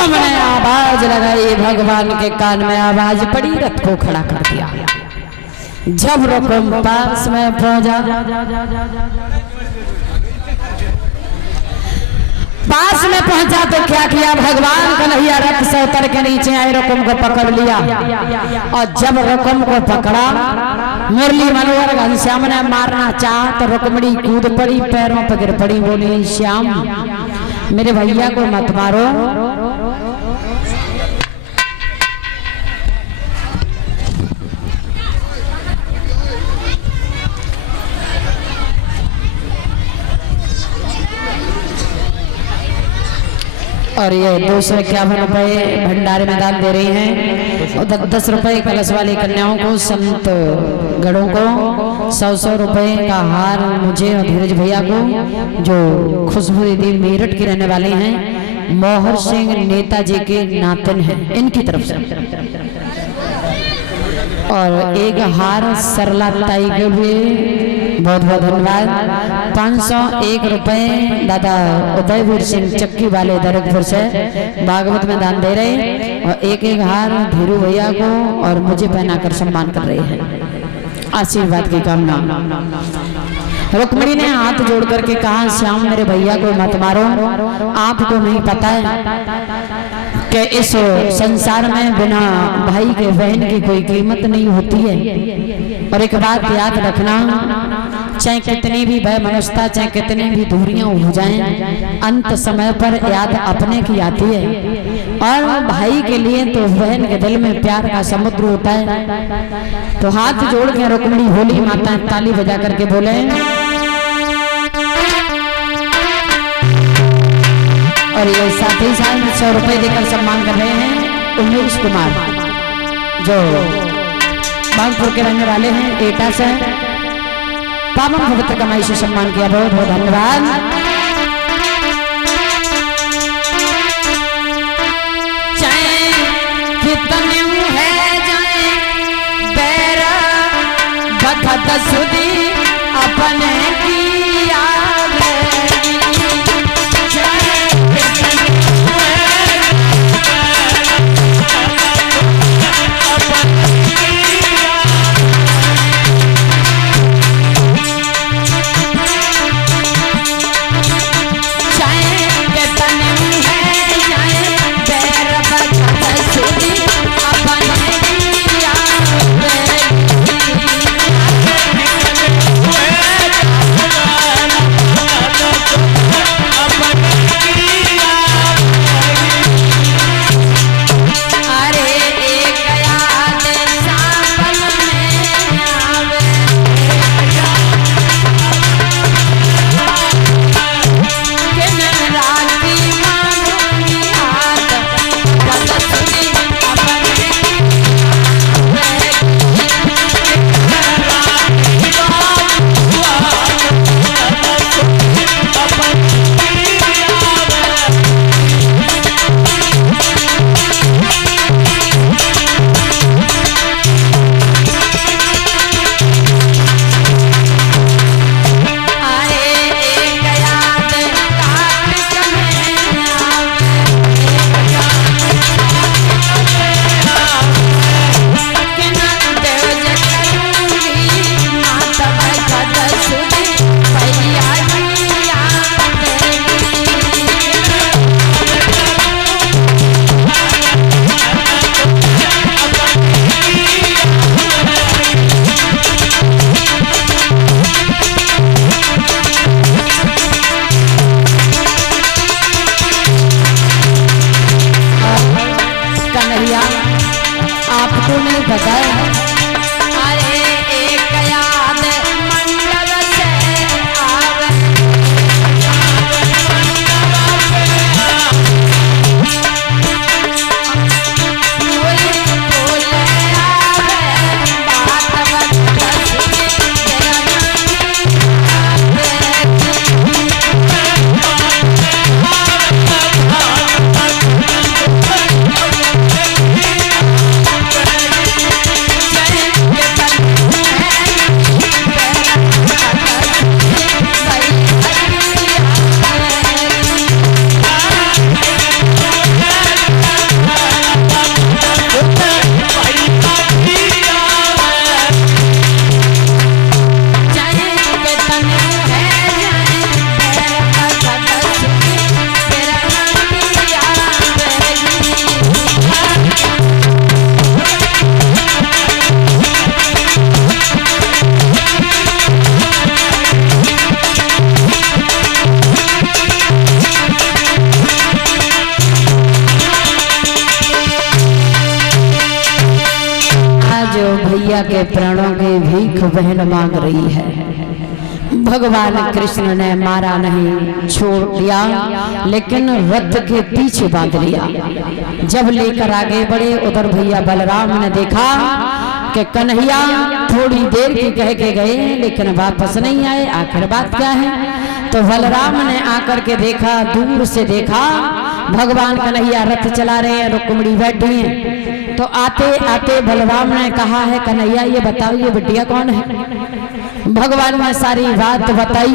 हमने आवाज लगाई, भगवान के कान में आवाज पड़ी, रथ को खड़ा कर दिया। जब रुकुम पास में पहुंचा, पास में पहुंचा तो क्या किया, भगवान कन्हैया रथ से उतर के नीचे आए, रुकुम को पकड़ लिया। और जब रुकुम को पकड़ा, मुरली मनोहर घनश्याम ने मारना चाहा तो रुक्मणी कूद पड़ी, पैरों पर गिर पड़ी, बोली श्याम मेरे भैया को मत मारो। और ये 251 रुपए भंडारे में दान दे रही हैं। और 10 रुपए कलश वाली कन्याओं को, संत गढ़ों को 100 रुपए का हार मुझे और धीरज भैया को, जो खुशबू दीदी मेरठ की रहने वाली हैं, मोहर सिंह नेताजी के नातन हैं, इनकी तरफ से। और एक हार सरला ताई के लिए बहुत बहुत धन्यवाद। 501 रुपए दादा उदयवीर सिंह चक्की वाले दरकपुर से भागवत में दान दे रहे। और एक हार धीरू भैया को और मुझे पहनाकर सम्मान कर रहे हैं, आशीर्वाद की कामना। रुक्मणी ने हाथ जोड़ करके कहा, श्याम मेरे भैया को मत मारो, आपको नहीं पता है कि इस संसार में बिना भाई के बहन की कोई कीमत नहीं होती है। और एक बात याद रखना, चाहे कितनी भी भय मनुष्यता, चाहे कितनी भी दूरियां हो जाएं, अंत समय पर याद अपने की आती है। और भाई के लिए तो बहन के दिल में प्यार का समुद्र होता है। तो हाथ जोड़ के रुक्मणी होली माता ताली बजा करके बोले। और ये साथ ही साथ 100 रुपए देकर सम्मान कर रहे हैं उमेश कुमार, जो बागपुर के रहने वाले हैं, एटा से। पावन पवित्र कमाई से सम्मान किया, बहुत बहुत धन्यवाद। चाहे कितने है जाए बेरा बखत सुधी अपने की के प्राणों की भीख बहन मांग रही है। भगवान कृष्ण ने मारा नहीं, छोड़ दिया, लेकिन रथ के पीछे बांध लिया। जब लेकर आगे बढ़े उधर भैया बलराम ने देखा कि कन्हैया थोड़ी देर की कह के गए लेकिन वापस नहीं आए, आखिर बात क्या है। तो बलराम ने आकर के देखा, दूर से देखा भगवान कन्हैया रथ चला रहे हैं, रुक्मिणी बैठी हैं। तो आते आते बलराम ने कहा है, कन्हैया ये बताओ ये बिटिया कौन है। भगवान ने सारी बात बताई।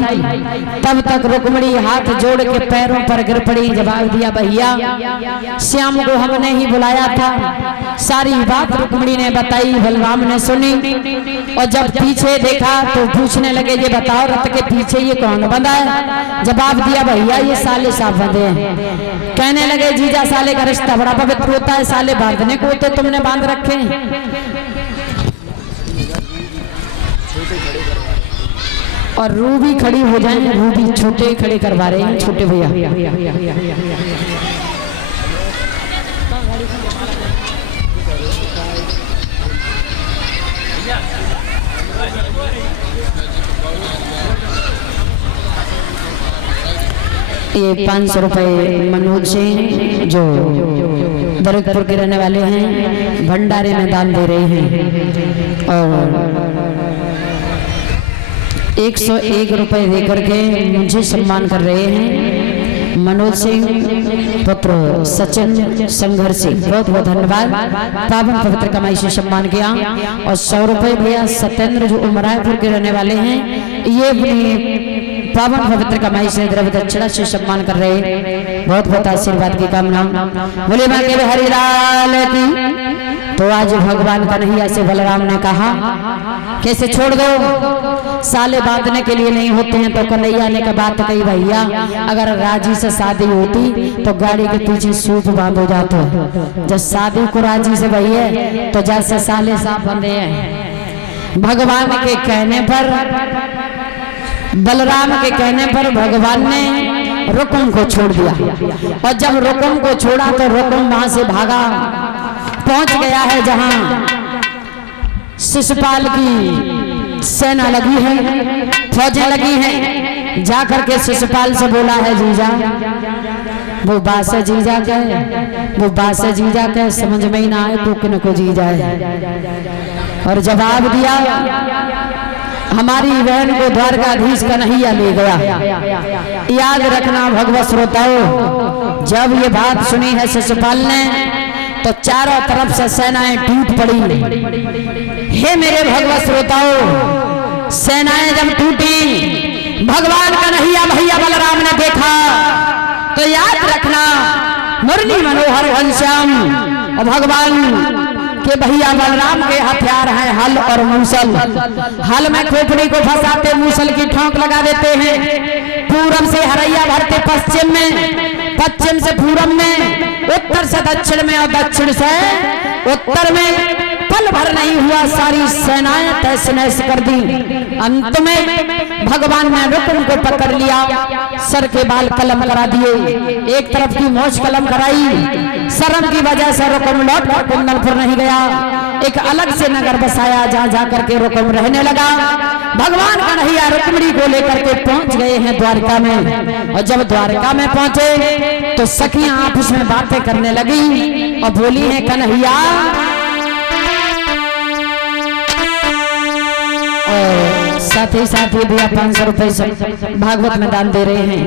तब तक रुक्मिणी हाथ जोड़ के पैरों पर गिर पड़ी, जवाब दिया, भैया श्याम को हमने ही बुलाया था। सारी बात रुक्मिणी ने बताई, बलराम ने सुनी और जब पीछे देखा तो पूछने लगे, ये बताओ रथ के पीछे ये कौन बंधा है। जवाब दिया, भैया ये साले साहब बंधे हैं। कहने लगे, जीजा साले का रिश्ता बड़ा पवित्र होता है, साले बांधने को तो तुमने बांध रखे हैं। और रूबी खड़ी हो जाए, रूबी छोटे खड़े करवा रहे हैं, छोटे भैया। ये 500 रुपए मनोज सिंह जो दरकपुर के रहने वाले हैं, भंडारे में दान दे रहे हैं। और 101 रुपए देकर के मुझे सम्मान कर रहे हैं मनोज सिंह पुत्र सचिन संघर्षी, बहुत बहुत धन्यवाद। पावन पवित्र कमाई से सम्मान किया। और 100 रुपए भैया सत्येंद्र जो उमरायपुर के रहने वाले हैं, ये अपनी पावन पवित्र कमाई से द्रव्य दक्षिणा से सम्मान कर रहे हैं, बहुत बहुत आशीर्वाद की कामना। बोले मां के हरिलाल की। तो आज भगवान कन्हैया से बलराम ने कहा, कैसे छोड़ दो, साले बांधने के लिए नहीं होते हैं। तो कन्हैया ने बात कही, भैया अगर राजी से शादी होती तो गाड़ी के पीछे सूप बांध हो जाता। जब शादी को राजी से भई है तो जैसे साले साहब बंधे हैं। भगवान के कहने पर, बलराम के कहने पर भगवान ने रुकुम को छोड़ दिया। और जब रुकुम को छोड़ा तो रुकुम वहां से भागा, पहुंच गया है जहां शिशुपाल की सेना लगी है, फौजें लगी हैं। जाकर के शिशुपाल से बोला है, जीजा वो बात से जीजा कहे, वो बात से जीजा कहे, समझ में ही ना आए तो किन को जीजा है। और जवाब दिया, हमारी बहन को द्वारकाधीश कन्हैया ले गया। याद रखना भगवत श्रोताओं, जब ये बात सुनी है शिशुपाल ने तो चारों तरफ से सेनाएं टूट पड़ी। हे मेरे भगवत श्रोताओं, सेनाएं जब टूटी, भगवान कन्हैया भैया बलराम ने देखा तो याद रखना मुरली मनोहर घनश्याम और भगवान के भैया बलराम के हथियार हैं हल और मूसल। हल में खोपड़ी को फंसाते, मूसल की ठोंक लगा देते हैं। पूरब से हरैया भरते पश्चिम में, पश्चिम से पूरब में, उत्तर से दक्षिण में और दक्षिण से उत्तर में। पल भर नहीं हुआ, सारी सेनाएं तहस नहस कर दी। अंत में भगवान ने रुकुम को पकड़ लिया, सर के बाल कलम करा दिए, एक तरफ की मोछ कलम कराई। शर्म की वजह से रुकुम लौट कर कुंदनपुर नहीं गया, एक अलग से नगर बसाया जहां जाकर के रुकुम रहने लगा। भगवान कन्हैया रुक्मिणी को लेकर के पहुंच गए हैं द्वारका में। और जब द्वारका में पहुंचे तो सखियां आपस में बातें करने लगी और बोली है, कन्हैया और साथ ही भैया 500 रुपए भागवत में दान दे रहे हैं।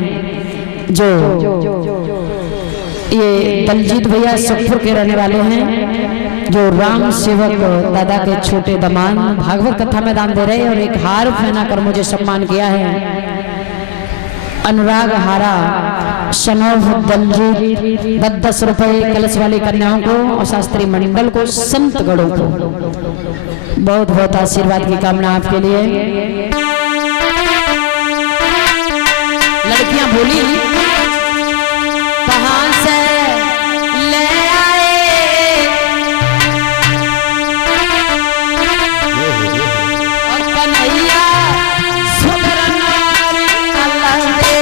जो ये दलजीत भैया सुखपुर के रहने वाले हैं, जो राम सेवक दादा के छोटे दमान भागवत कथा में दान दे रहे हैं। और एक हार पहना कर मुझे सम्मान किया है। अनुराग हारा शनौफ दलजीत 10 रुपए कलश वाली कन्याओं को और शास्त्री मंडल को, संत गणों को बहुत बहुत आशीर्वाद की कामना आपके लिए। लड़कियां बोली, कहां से ले आए और कन्हैया सुंदर अल्लाह दे।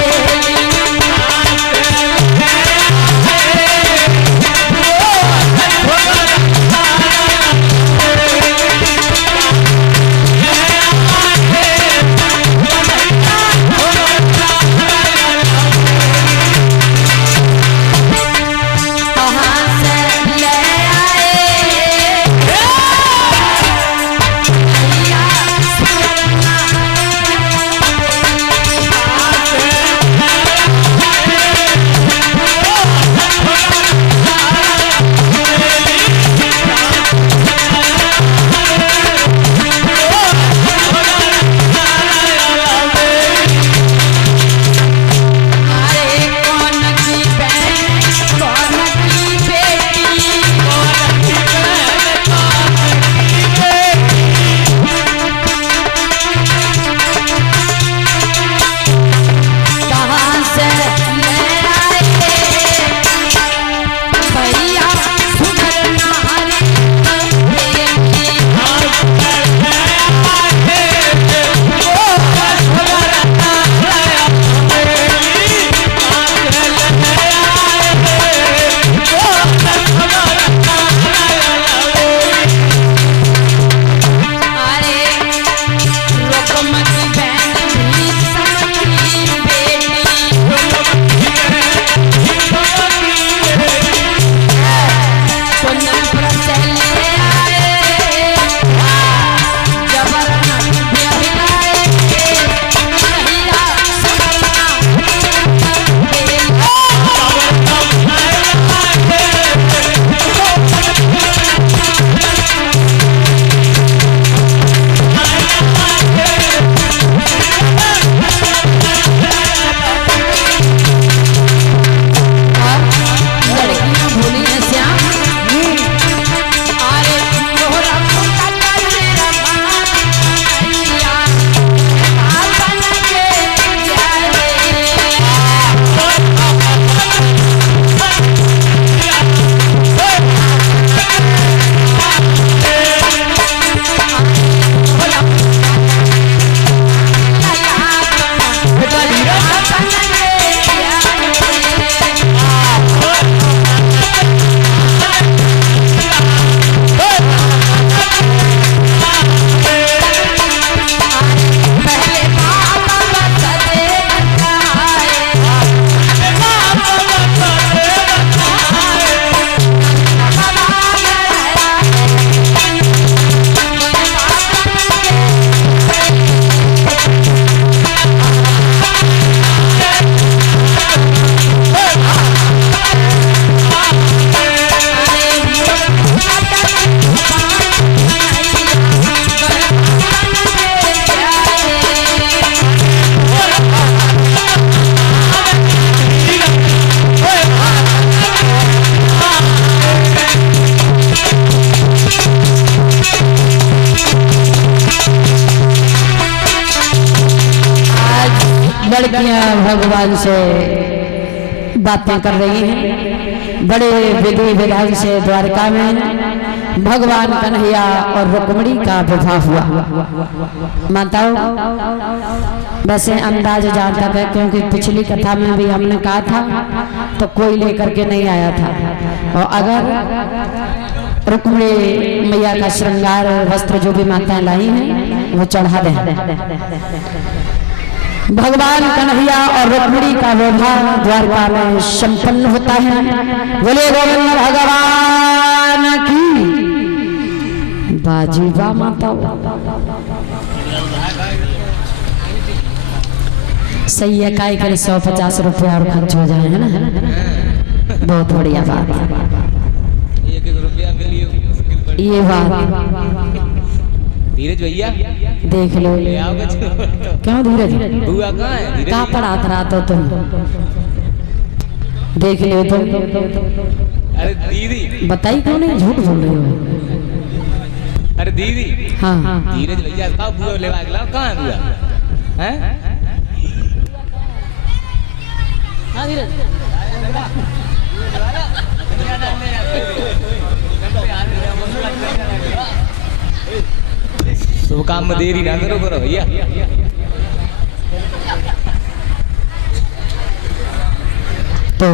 भगवान से बातें कर रही हैं। बड़े विधि विधान से द्वारका में भगवान कन्हैया और रुक्मिणी का विवाह हुआ। माताओं, वैसे अंदाज जहाँ तक है, क्योंकि पिछली कथा में भी हमने कहा था तो कोई लेकर के नहीं आया था। और अगर रुक्मिणी मैया का श्रृंगार वस्त्र जो भी माताएं लाई हैं वो चढ़ा दें। भगवान कन्हैया और रुक्मिणी का विवाह द्वारका में संपन्न होता है। बोले गोविंद भगवान की बाजी बा माता। सही है, काय करे 150 रुपया और खर्च हो जाए, है ना। बहुत बढ़िया बात, 1-1 रुपया मिली ये बात। धीरज भैया देख लो, क्यों धीरज बुआ कहाँ है? कहाँ पढ़ात रहा तो तुम देख लो तुम। अरे दीदी बताई क्यों नहीं, झूठ बोल रहे हो। अरे दीदी, हाँ धीरज भैया का बुआ लेवा के लाओ। कहाँ है बुआ? हैं? हाँ धीरज, शुभ काम में देरी ना करो भैया। तो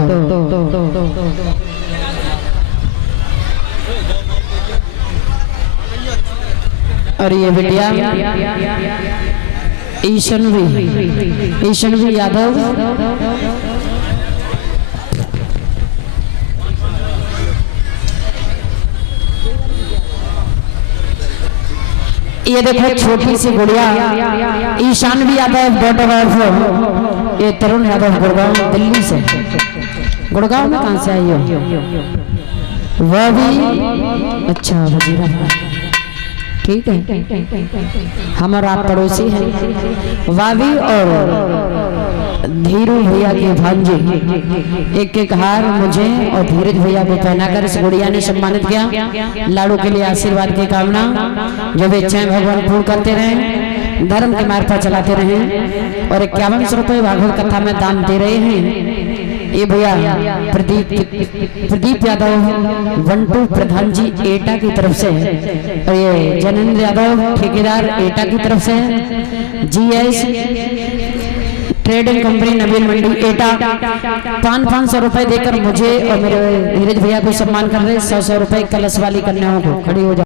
और ये बिटिया ईशनवी यादव ये देखो छोटी सी गुड़िया ईशानवी यादव, डॉटर ऑफ ये तरुण यादव, गुड़गांव दिल्ली से। गुड़गांव में कहाँ से आई हो? वह भी अच्छा वजीराबाद, ठीक है। हमारा आप पड़ोसी हैं। वावी और धीरू भैया के भांजे एक हार मुझे और धीरज भैया को पहनाकर इस गुड़िया ने सम्मानित किया। लाड़ू के लिए आशीर्वाद की कामना, जो इच्छाएं भगवान पूर्ण करते रहे, धर्म के मार्ग पर चलाते रहे। और 51 रुपए भागवत कथा में दान दे रहे हैं ये भैया प्रदीप यादव वंटू प्रधान जी एटा की तरफ से, और ये जनेंद्र यादव ठेकेदार एटा की तरफ से, GS ट्रेडिंग कंपनी नवीन मंडी एटा 500 रुपए देकर मुझे और मेरे धीरज भैया को सम्मान कर रहे। 100 रुपए कलश वाली कन्याओं को खड़ी हो जाए।